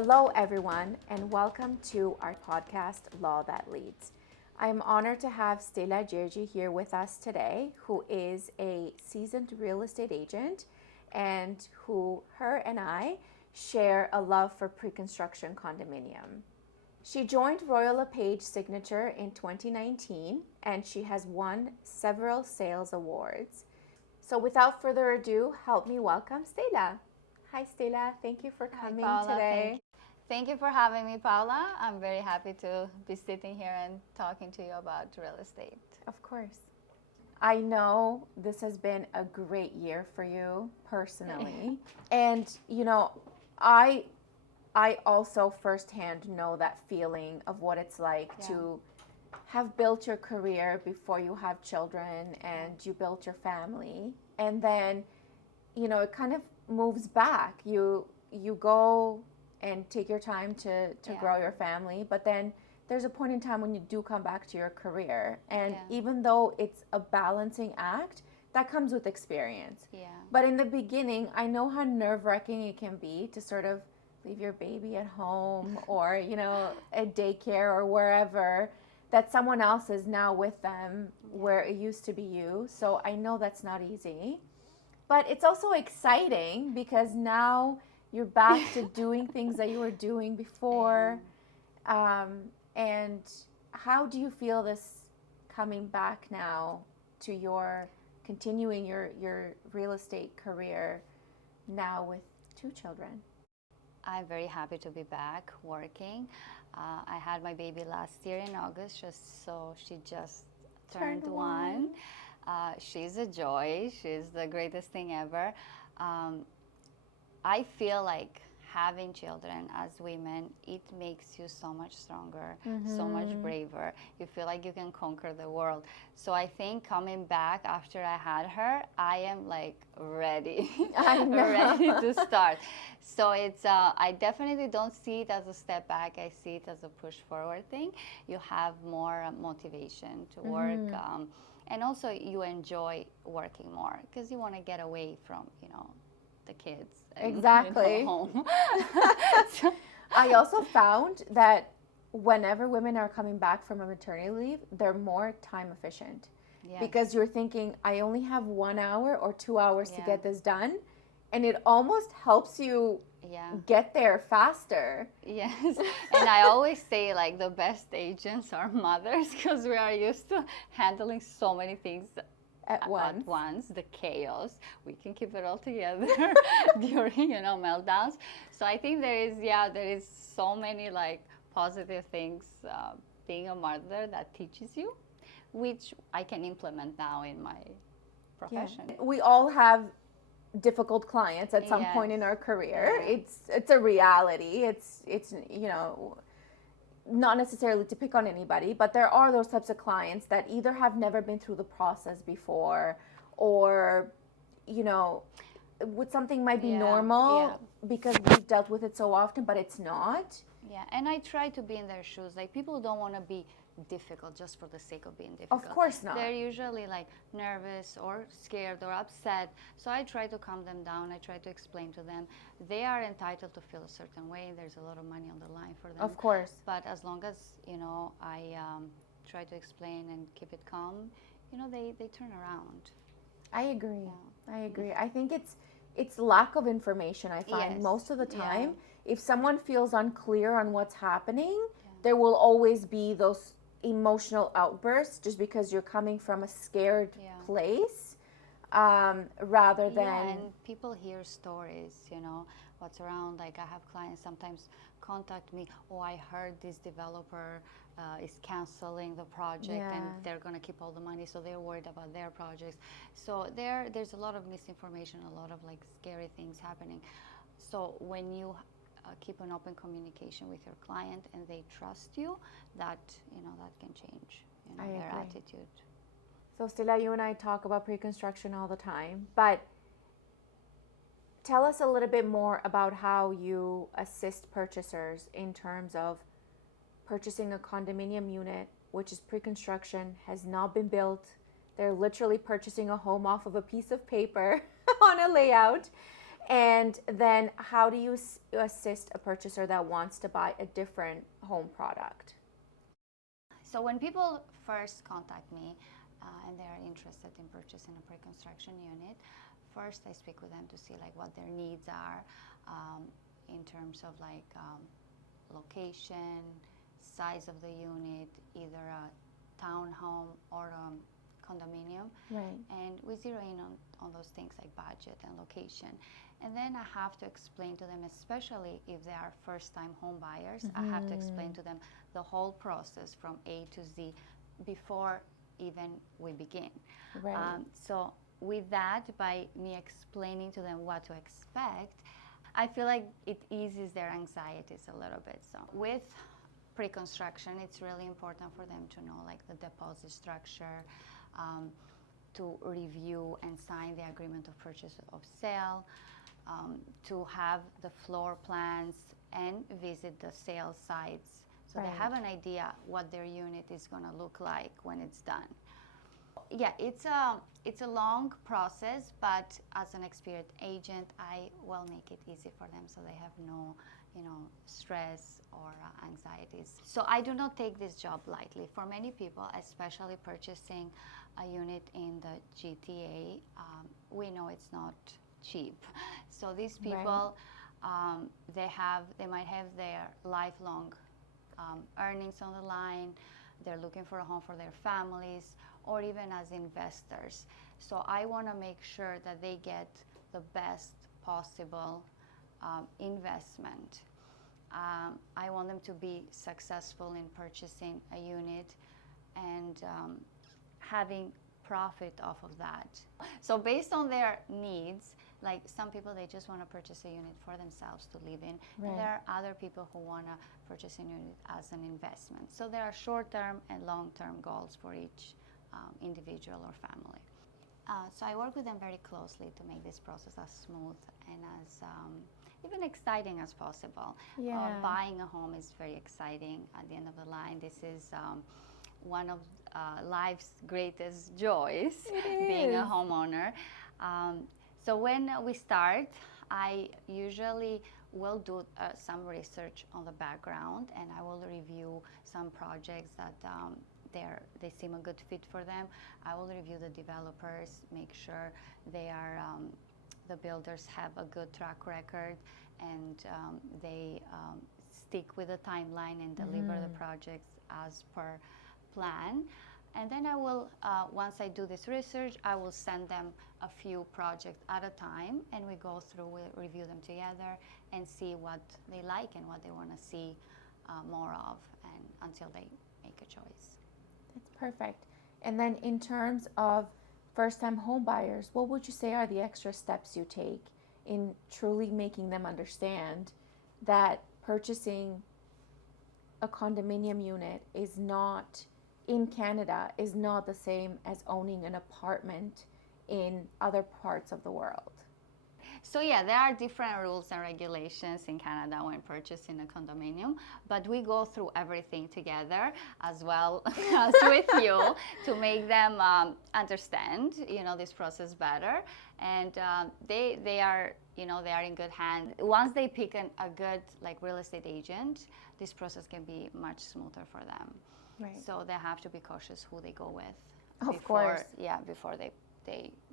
Hello, everyone, and welcome to our podcast, Law That Leads. I'm honored to have Stela Gjergji here with us today, who is a seasoned real estate agent and who her and I share a love for pre-construction condominium. She joined Royal LePage Signature in 2019, and she has won several sales awards. So without further ado, help me welcome Stela. Hi, Stela. Thank you for coming today. Thank you for having me, Paula. I'm very happy to be sitting here and talking to you about real estate. Of course. I know this has been a great year for you personally. And, I also firsthand know that feeling of what it's like to have built your career before you have children and you built your family. And then, it kind of moves back. You go and take your time to grow your family, but then there's a point in time when you do come back to your career, and even though it's a balancing act, that comes with experience. But in the beginning, I know how nerve-wracking it can be to sort of leave your baby at home or at daycare or wherever, that someone else is now with them where it used to be you. So I know that's not easy, but it's also exciting because now you're back to doing things that you were doing before. And how do you feel this coming back now to your continuing your real estate career now with 2 children? I'm very happy to be back working. I had my baby last year in August, so she just turned 1. She's a joy. She's the greatest thing ever. I feel like having children as women, it makes you so much stronger, so much braver. You feel like you can conquer the world. So I think coming back after I had her, I am like ready, ready to start. So it's, I definitely don't see it as a step back. I see it as a push forward thing. You have more motivation to work. And also you enjoy working more because you want to get away from, the kids. Exactly. Home. I also found that whenever women are coming back from a maternity leave, they're more time efficient. Because you're thinking, I only have 1 hour or 2 hours to get this done. And it almost helps you get there faster. Yes. And I always say, like, the best agents are mothers because we are used to handling so many things at once, the chaos. We can keep it all together during, meltdowns. So I think there is so many like positive things being a mother that teaches you, which I can implement now in my profession. We all have difficult clients at some point in our career. It's a reality. It's not necessarily to pick on anybody, but there are those types of clients that either have never been through the process before, or with something might be normal because we've dealt with it so often, but it's not. And I try to be in their shoes. Like, people don't want to be difficult just for the sake of being difficult. Of course not. They're usually like nervous or scared or upset. So I try to calm them down. I try to explain to them they are entitled to feel a certain way. There's a lot of money on the line for them. Of course. But as long as, I try to explain and keep it calm, they turn around. I agree. I agree. I think it's lack of information, I find most of the time. If someone feels unclear on what's happening, there will always be those emotional outbursts just because you're coming from a scared place, rather than... and people hear stories, what's around. Like, I have clients sometimes contact me, I heard this developer is canceling the project and they're going to keep all the money, so they're worried about their projects. So there's a lot of misinformation, a lot of like scary things happening. So when you keep an open communication with your client and they trust you, that that can change their attitude. So Stela, you and I talk about pre-construction all the time, but tell us a little bit more about how you assist purchasers in terms of purchasing a condominium unit, which is pre-construction, has not been built. They're literally purchasing a home off of a piece of paper on a layout. And then how do you assist a purchaser that wants to buy a different home product? So when people first contact me and they are interested in purchasing a pre-construction unit, first I speak with them to see like what their needs are in terms of like location, size of the unit, either a townhome or a condominium. Right. And we zero in on those things like budget and location. And then I have to explain to them, especially if they are first-time home buyers, I have to explain to them the whole process from A to Z before even we begin. Right. So with that, by me explaining to them what to expect, I feel like it eases their anxieties a little bit. So with pre-construction, it's really important for them to know like the deposit structure, to review and sign the agreement of purchase of sale, to have the floor plans and visit the sales sites so they have an idea what their unit is going to look like when it's done. Yeah, it's a long process, but as an experienced agent, I will make it easy for them so they have no, stress or anxieties. So I do not take this job lightly. For many people, especially purchasing a unit in the GTA, we know it's not cheap. So these people, they might have their lifelong earnings on the line. They're looking for a home for their families, or even as investors. So I want to make sure that they get the best possible investment. I want them to be successful in purchasing a unit and having profit off of that. So based on their needs, like some people, they just want to purchase a unit for themselves to live in. Right. And there are other people who want to purchase a unit as an investment. So there are short-term and long-term goals for each individual or family. So I work with them very closely to make this process as smooth and as even exciting as possible. Yeah. Buying a home is very exciting. At the end of the line, this is one of life's greatest joys, being a homeowner. So when we start, I usually will do some research on the background, and I will review some projects that they seem a good fit for them. I will review the developers, make sure the builders have a good track record, and they stick with the timeline and deliver the projects as per plan. And then I will, once I do this research, I will send them a few projects at a time, and we go through, we review them together and see what they like and what they want to see more of, and until they make a choice. That's perfect. And then in terms of first-time home buyers, what would you say are the extra steps you take in truly making them understand that purchasing a condominium unit is not, in Canada, is not the same as owning an apartment in other parts of the world? So yeah, there are different rules and regulations in Canada when purchasing a condominium, but we go through everything together as well as with you to make them understand, this process better. And they are, they are in good hands. Once they pick a good real estate agent, this process can be much smoother for them. Right. So they have to be cautious who they go with. Of course. Yeah, before they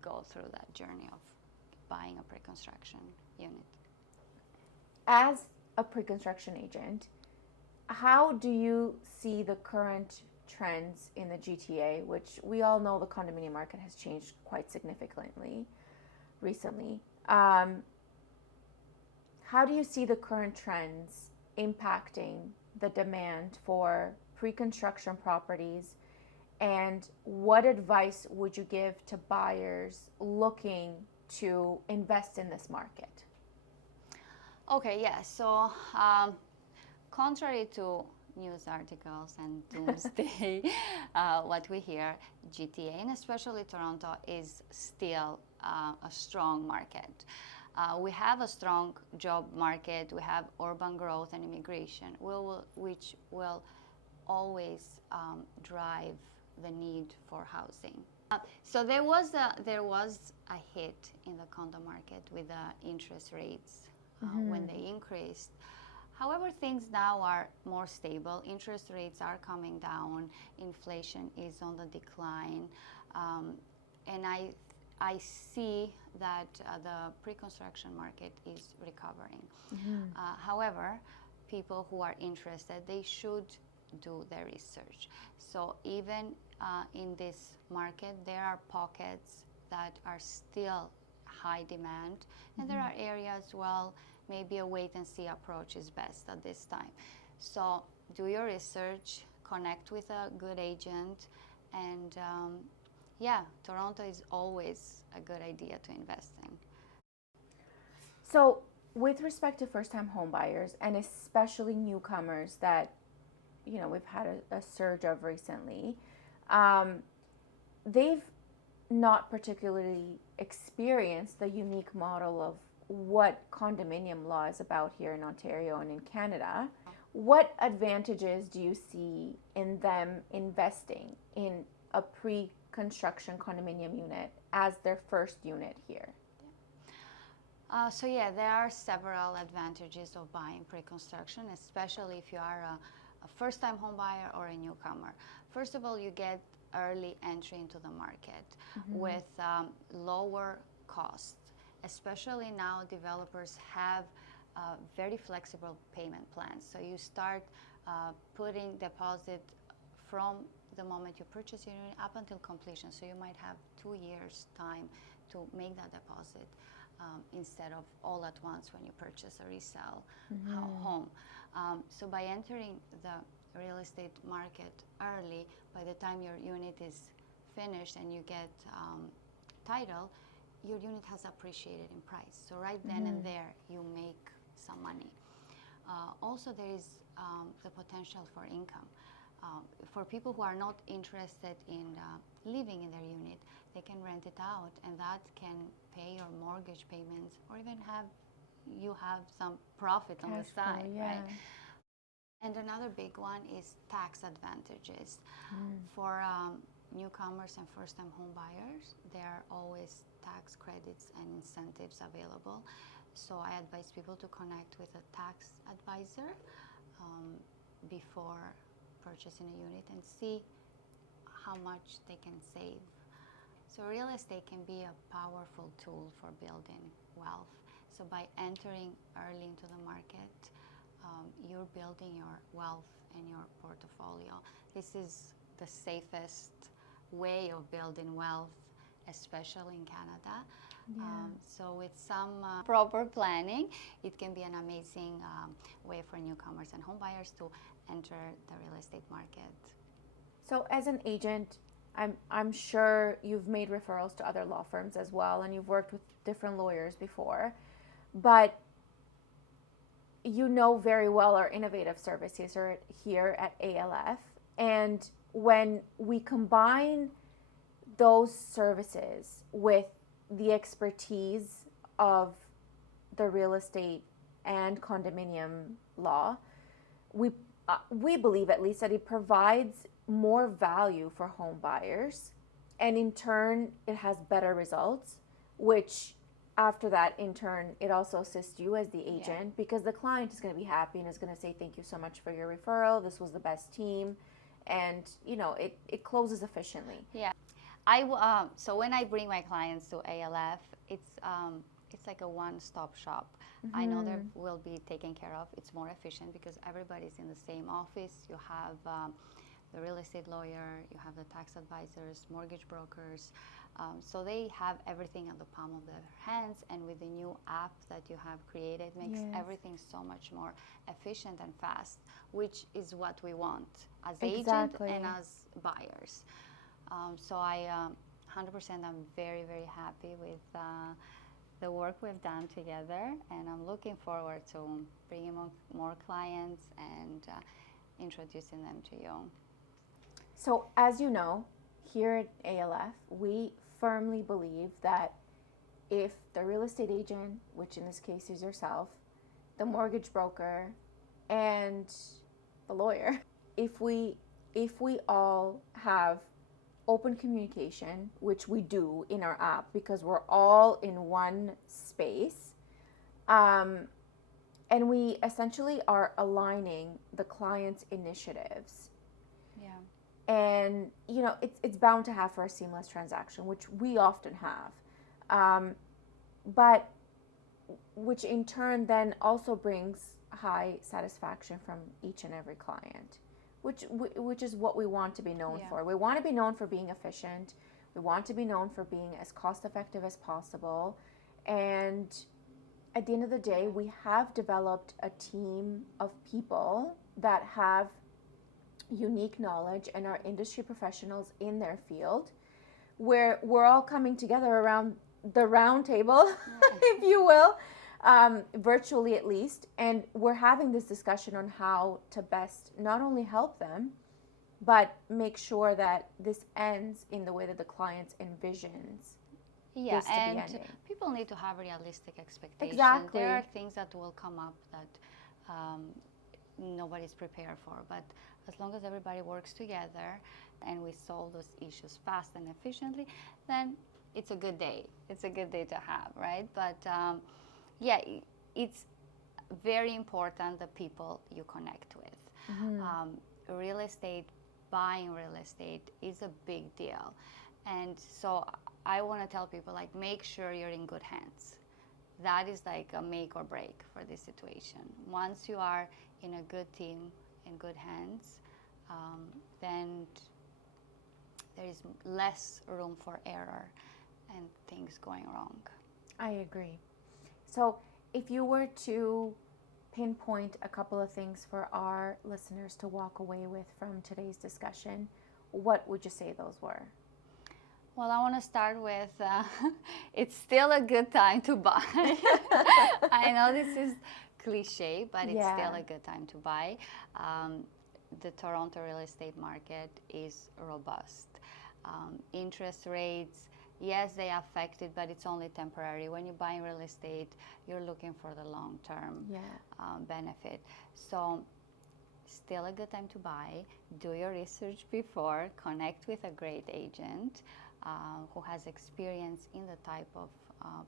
go through that journey of buying a pre-construction unit. As a pre-construction agent, how do you see the current trends in the GTA, which we all know the condominium market has changed quite significantly recently? How do you see the current trends impacting the demand for pre-construction properties, and what advice would you give to buyers looking to invest in this market? Okay, yeah. So contrary to news articles and doomsday, what we hear, GTA and especially Toronto is still a strong market. We have a strong job market. We have urban growth and immigration, which will always drive the need for housing So there was a hit in the condo market with the interest rates when they increased. However, things now are more stable. Interest rates are coming down. Inflation is on the decline, and I see that the pre-construction market is recovering. However, people who are interested, they should do their research. So even in this market, there are pockets that are still high demand, and there are areas, well, maybe a wait and see approach is best at this time. So do your research, connect with a good agent, and yeah, Toronto is always a good idea to invest in. So, with respect to first-time home buyers and especially newcomers that we've had a surge of recently, they've not particularly experienced the unique model of what condominium law is about here in Ontario and in Canada. What advantages do you see in them investing in a pre-construction condominium unit as their first unit here? So yeah, there are several advantages of buying pre-construction, especially if you are a first-time home buyer or a newcomer. First of all, you get early entry into the market with lower costs. Especially now, developers have very flexible payment plans. So you start putting deposit from the moment you purchase your unit up until completion. So you might have 2 years time to make that deposit instead of all at once when you purchase a resale home. So by entering the real estate market early, by the time your unit is finished and you get title, your unit has appreciated in price. So right then and there, you make some money. Also, there is the potential for income. For people who are not interested in living in their unit, they can rent it out, and that can pay your mortgage payments, or even you have some profit on the side, right? And another big one is tax advantages. For newcomers and first-time home buyers, there are always tax credits and incentives available. So I advise people to connect with a tax advisor before purchasing a unit and see how much they can save. So real estate can be a powerful tool for building wealth. So by entering early into the market, you're building your wealth and your portfolio. This is the safest way of building wealth, especially in Canada. So with some proper planning, it can be an amazing way for newcomers and homebuyers to enter the real estate market. So as an agent, I'm sure you've made referrals to other law firms as well, and you've worked with different lawyers before, but you know very well our innovative services are here at ALF. And when we combine those services with the expertise of the real estate and condominium law, we believe at least that it provides more value for home buyers, and in turn it has better results, which after that, in turn, it also assists you as the agent, because the client is going to be happy and is going to say, thank you so much for your referral. This was the best team. And, it closes efficiently. Yeah. So when I bring my clients to ALF, it's like a one-stop shop. I know they will be taken care of. It's more efficient because everybody's in the same office. You have the real estate lawyer, you have the tax advisors, mortgage brokers. So they have everything at the palm of their hands, and with the new app that you have created, makes everything so much more efficient and fast, which is what we want as agent and as buyers. So I 100% I'm very, very happy with the work we've done together, and I'm looking forward to bringing more clients and introducing them to you. So as you know, here at ALF, we firmly believe that if the real estate agent, which in this case is yourself, the mortgage broker, and the lawyer, if we all have open communication, which we do in our app because we're all in one space. And we essentially are aligning the client's initiatives. Yeah. And, you know, it's bound to have for a seamless transaction, which we often have. But which in turn then also brings high satisfaction from each and every client, which is what we want to be known for. We want to be known for being efficient. We want to be known for being as cost effective as possible. And at the end of the day, we have developed a team of people that have unique knowledge and are industry professionals in their field, where we're all coming together around the round table, if you will, virtually at least, and we're having this discussion on how to best not only help them, but make sure that this ends in the way that the client envisions. Yeah, and people need to have realistic expectations. Exactly. There are things that will come up that nobody's prepared for, but as long as everybody works together and we solve those issues fast and efficiently, then it's a good day. It's a good day to have, right? But yeah, it's very important the people you connect with. Real estate, buying real estate is a big deal. And so I want to tell people, like, make sure you're in good hands. That is like a make or break for this situation. Once you are in a good team, in good hands, then there is less room for error and things going wrong. I agree. So if you were to pinpoint a couple of things for our listeners to walk away with from today's discussion, what would you say those were? Well, I want to start with it's still a good time to buy. I know this is cliche, but it's still a good time to buy. The Toronto real estate market is robust. Interest rates, yes, they affect it, but it's only temporary. When you buy real estate, you're looking for the long-term benefit. So still a good time to buy. Do your research before. Connect with a great agent who has experience in the type of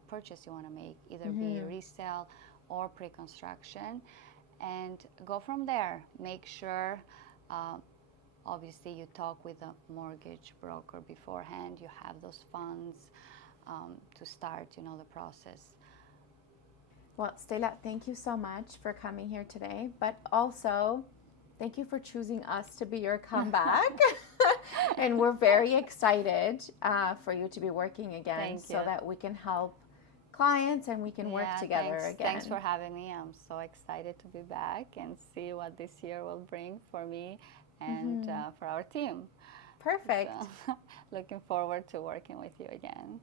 purchase you want to make, either be resale or pre-construction, and go from there. Make sure, obviously, you talk with a mortgage broker beforehand. You have those funds to start, the process. Well, Stela, thank you so much for coming here today, but also thank you for choosing us to be your comeback. And we're very excited for you to be working again so that we can help clients and we can work together again. Thanks for having me. I'm so excited to be back and see what this year will bring for me and for our team. Perfect. So, looking forward to working with you again.